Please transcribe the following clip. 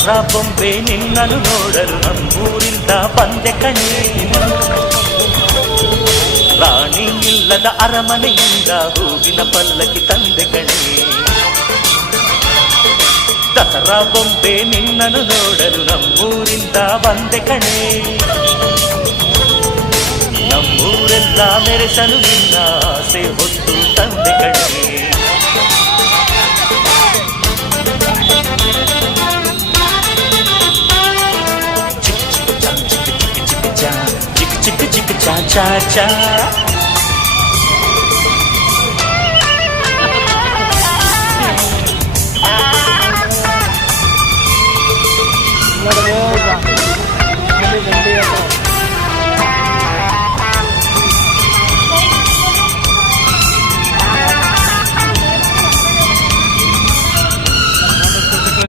ದಸರಾ ಬೊಂಬೆ ನಿನ್ನನ್ನು ನೋಡಲು ನಮ್ಮೂರಿಂದ ಬಂದೆ ಕಣೆ. ರಾಣಿ ಇಲ್ಲದ ಅರಮನೆಯಿಂದ ಹೂವಿನ ಪಲ್ಲಕ್ಕಿ ತಂದೆ ಕಣೆ. ದಸರಾ ಬೊಂಬೆ ನಿನ್ನನ್ನು ನೋಡಲು ನಮ್ಮೂರಿಂದ ಬಂದೆ ಕಣೆ. ನಮ್ಮೂರೆಲ್ಲ ಮೆರೆಸಲು ನಿನ್ನ ಆಸೆ ಹೊತ್ತು ತಂದೆ ಕಣೆ. ಚಿಕ್ ಚಿಕ್ ಚಾ ಚಾ ಚಾ